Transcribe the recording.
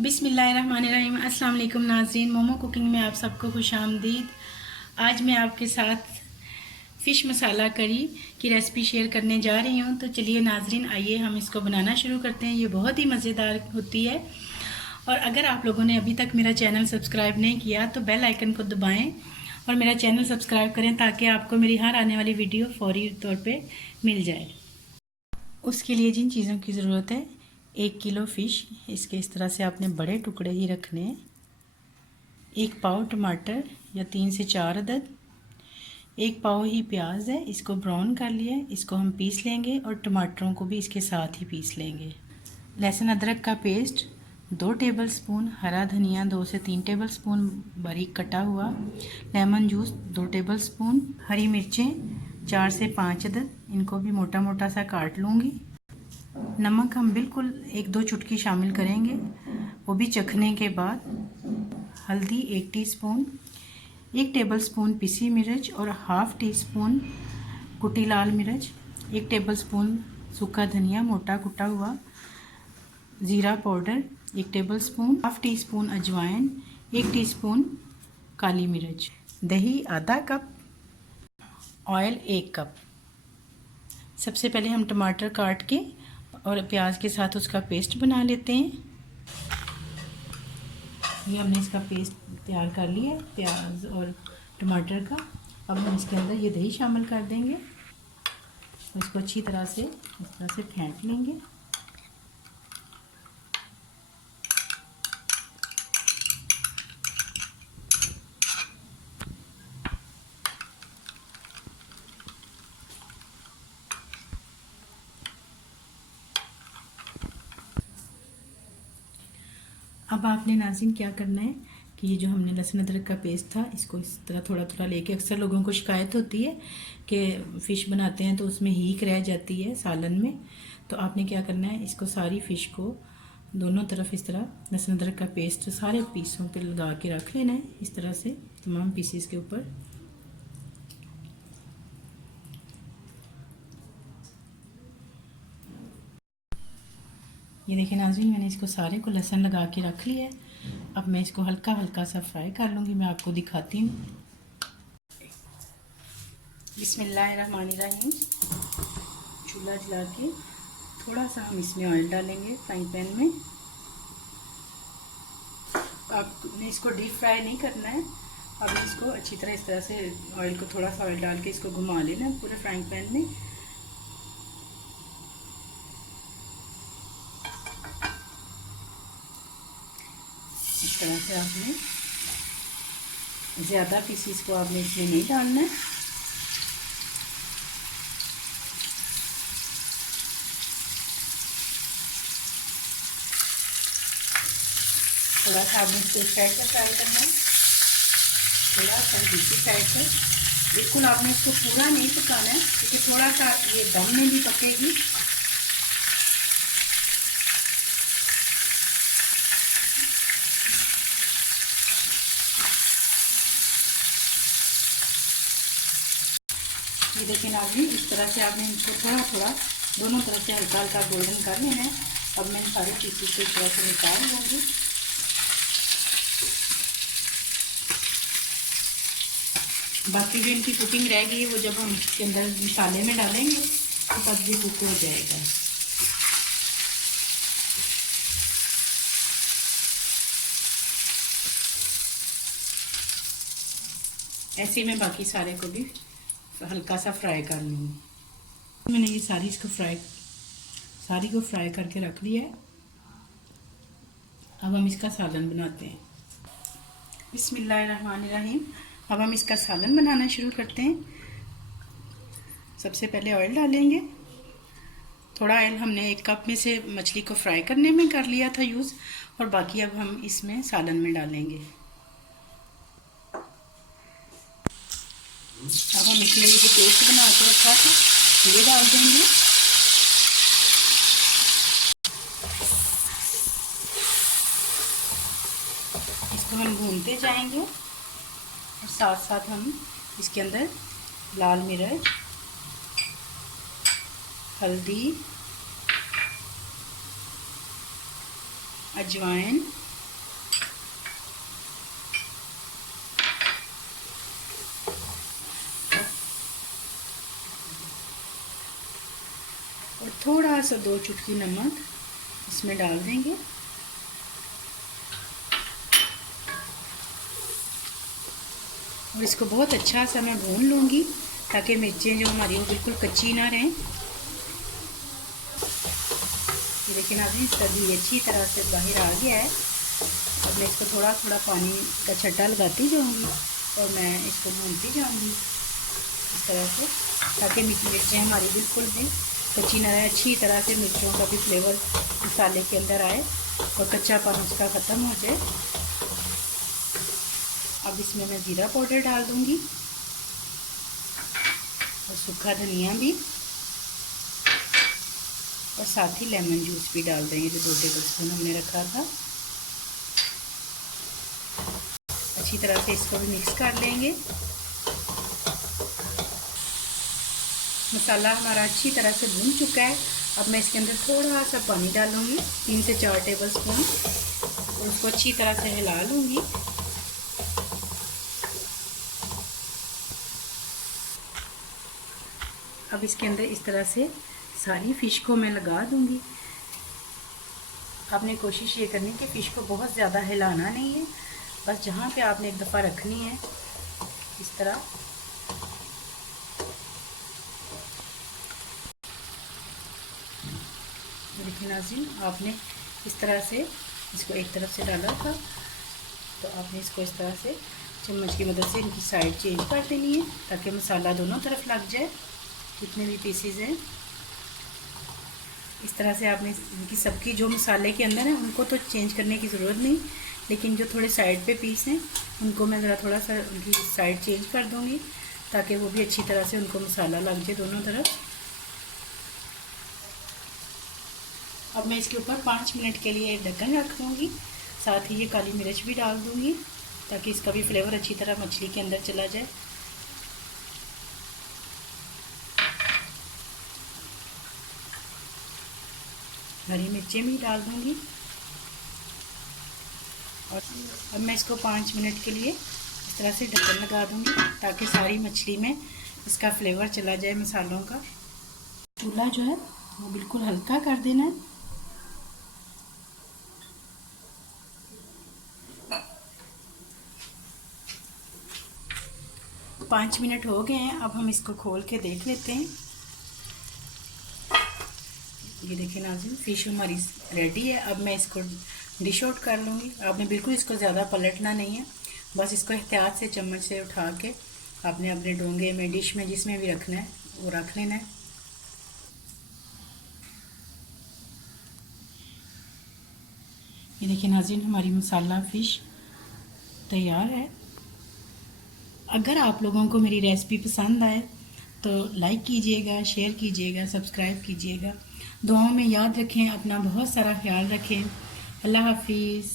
बिस्मिल्लाहिर्रहमानिर्रहीम। अस्सलाम वालेकुम नाज़रीन, मोमो कुकिंग में आप सबको खुशामदीद। आज मैं आपके साथ फ़िश मसाला करी की रेसिपी शेयर करने जा रही हूँ। तो चलिए नाज़रीन, आइए हम इसको बनाना शुरू करते हैं। ये बहुत ही मज़ेदार होती है। और अगर आप लोगों ने अभी तक मेरा चैनल सब्सक्राइब नहीं किया तो बेल आइकन को दबाएं और मेरा चैनल सब्सक्राइब करें ताकि आपको मेरी हर आने वाली वीडियो फौरी तौर पे मिल जाए। उसके लिए जिन चीज़ों की ज़रूरत है, 1 किलो फ़िश, इसके इस तरह से आपने बड़े टुकड़े ही रखने हैं। 1 पाव टमाटर या 3 से 4 अदद, 1 पाव ही प्याज है, इसको ब्राउन कर लिया है, इसको हम पीस लेंगे और टमाटरों को भी इसके साथ ही पीस लेंगे। लहसुन अदरक का पेस्ट 2 टेबलस्पून, हरा धनिया 2 से 3 टेबलस्पून बारीक कटा हुआ, लेमन जूस 2 टेबलस्पून, हरी मिर्चें 4 से 5 अदद, इनको भी मोटा मोटा सा काट लूँगी। नमक हम बिल्कुल 1-2 चुटकी शामिल करेंगे, वो भी चखने के बाद। हल्दी 1 टीस्पून, 1 टेबलस्पून पिसी मिर्च और हाफ़ टी स्पून कुटी लाल मिर्च, 1 टेबलस्पून सूखा धनिया मोटा कुटा हुआ, ज़ीरा powder 1 tablespoon, half tea spoon अजवाइन, 1 टीस्पून काली मिर्च, दही आधा कप, ऑयल 1 कप। सबसे पहले हम टमाटर काट के और प्याज के साथ उसका पेस्ट बना लेते हैं। ये हमने इसका पेस्ट तैयार कर लिया है प्याज और टमाटर का। अब हम इसके अंदर ये दही शामिल कर देंगे और इसको अच्छी तरह से इस तरह से फेंट लेंगे। अब आपने नाज़रीन क्या करना है कि ये जो हमने लहसुन अदरक का पेस्ट था, इसको इस तरह थोड़ा थोड़ा लेके, अक्सर लोगों को शिकायत होती है कि फ़िश बनाते हैं तो उसमें हीक रह जाती है सालन में। तो आपने क्या करना है, इसको सारी फ़िश को दोनों तरफ इस तरह लहसुन अदरक का पेस्ट सारे पीसों पे लगा के रख लेना है, इस तरह से तमाम पीसेस के ऊपर। ये देखिए नाज़रीन, मैंने इसको सारे को लहसुन लगा के रख लिया है। अब मैं इसको हल्का हल्का सा फ्राई कर लूँगी, मैं आपको दिखाती हूँ। बिस्मिल्लाहिर्रहमानिर्रहीम। चूल्हा जला के थोड़ा सा हम इसमें ऑयल डालेंगे फ्राइंग पैन में। आपने इसको डीप फ्राई नहीं करना है। अब इसको अच्छी तरह इस तरह से ऑयल को, थोड़ा सा ऑयल डाल के इसको घुमा लेना है पूरे फ्राइंग पैन में। इस तरह से आपने ज़्यादा पीसीस को आपने इसमें नहीं डालना है। थोड़ा सा आपने इसको साइड पर फ्राई करना है, थोड़ा सा दूसरी साइड पर। बिल्कुल आपने इसको पूरा नहीं पकाना है क्योंकि थोड़ा सा ये दम में भी पकेगी। ये देखिए नाज़रीन, इस तरह से आपने इसको थोड़ा थोड़ा दोनों तरफ से हल्का हल्का गोल्डन कर लेना है। अब मैं सारी चीज़ों को इस तरह से निकाल लूँगी। बाकी जो इनकी कुकिंग रहेगी वो जब हम इसके अंदर मसाले में डालेंगे तो तब भी कुक हो जाएगा। ऐसे ही मैं बाकी सारे को भी हल्का सा फ्राई कर लूँगी। मैंने ये सारी को फ्राई करके रख लिया है। अब हम इसका सालन बनाते हैं। बिस्मिल्लाहिर्रहमानिर्रहीम। अब हम इसका सालन बनाना शुरू करते हैं। सबसे पहले ऑयल डालेंगे। थोड़ा ऑयल हमने 1 कप में से मछली को फ्राई करने में कर लिया था यूज़, और बाकी अब हम इसमें सालन में डालेंगे। अब हम इसमें जो पेस्ट बना के रखा था ये डाल देंगे। इसको हम भूनते जाएंगे और साथ साथ हम इसके अंदर लाल मिर्च, हल्दी, अजवाइन थोड़ा सा 2 चुटकी नमक इसमें डाल देंगे। और इसको बहुत अच्छा सा मैं भून लूँगी ताकि मिर्चें जो हमारी वो बिल्कुल कच्ची ना रहें। ये देखिए नाज़रीन, इसका घी अच्छी तरह से बाहर आ गया है। अब मैं इसको थोड़ा थोड़ा पानी का छट्टा लगाती जाऊँगी और मैं इसको भूनती जाऊँगी इस तरह से, ताकि मिर्चें हमारी बिल्कुल भी कच्ची ना रहे। अच्छी तरह से मिर्चों का भी फ्लेवर मसाले के अंदर आए और कच्चापन उसका ख़त्म हो जाए। अब इसमें मैं जीरा पाउडर डाल दूँगी और सूखा धनिया भी, और साथ ही लेमन जूस भी डाल देंगे जो 2 टेबलस्पून हमने रखा था। अच्छी तरह से इसको भी मिक्स कर लेंगे। मसाला हमारा अच्छी तरह से भून चुका है। अब मैं इसके अंदर थोड़ा सा पानी डालूँगी, 3 से 4 टेबलस्पून, और उसको अच्छी तरह से हिला लूँगी। अब इसके अंदर इस तरह से सारी फ़िश को मैं लगा दूँगी। आपने कोशिश ये करनी कि फ़िश को बहुत ज़्यादा हिलाना नहीं है, बस जहाँ पे आपने एक दफ़ा रखनी है इस तरह। देखिए नाज़रीन, आपने इस तरह से इसको एक तरफ से डाला था, तो आपने इसको इस तरह से चम्मच की मदद से इनकी साइड चेंज कर देनी है ताकि मसाला दोनों तरफ लग जाए, जितने भी पीसीज हैं। इस तरह से आपने इनकी सबकी जो मसाले के अंदर हैं उनको तो चेंज करने की ज़रूरत नहीं, लेकिन जो थोड़े साइड पे पीस हैं उनको मैं ज़रा थोड़ा सा उनकी साइड चेंज कर दूँगी ताकि वो भी अच्छी तरह से उनको मसाला लग जाए दोनों तरफ। अब मैं इसके ऊपर 5 मिनट के लिए ढक्कन रख दूँगी। साथ ही ये काली मिर्च भी डाल दूँगी ताकि इसका भी फ्लेवर अच्छी तरह मछली के अंदर चला जाए। हरी मिर्चें भी डाल दूँगी। और अब मैं इसको 5 मिनट के लिए इस तरह से ढक्कन लगा दूँगी ताकि सारी मछली में इसका फ्लेवर चला जाए मसालों का। चूल्हा जो है वो बिल्कुल हल्का कर देना है। 5 मिनट हो गए हैं। अब हम इसको खोल के देख लेते हैं। ये देखिए नाज़रीन, फ़िश हमारी रेडी है। अब मैं इसको डिश आउट कर लूँगी। आपने बिल्कुल इसको ज़्यादा पलटना नहीं है, बस इसको एहतियात से चम्मच से उठा के आपने अपने डोंगे में, डिश में, जिसमें भी रखना है वो रख लेना है। ये देखिए नाज़रीन, हमारी मसाला फ़िश तैयार है। अगर आप लोगों को मेरी रेसिपी पसंद आए तो लाइक कीजिएगा, शेयर कीजिएगा, सब्सक्राइब कीजिएगा। दुआओं में याद रखें, अपना बहुत सारा ख्याल रखें। अल्लाह हाफिज़।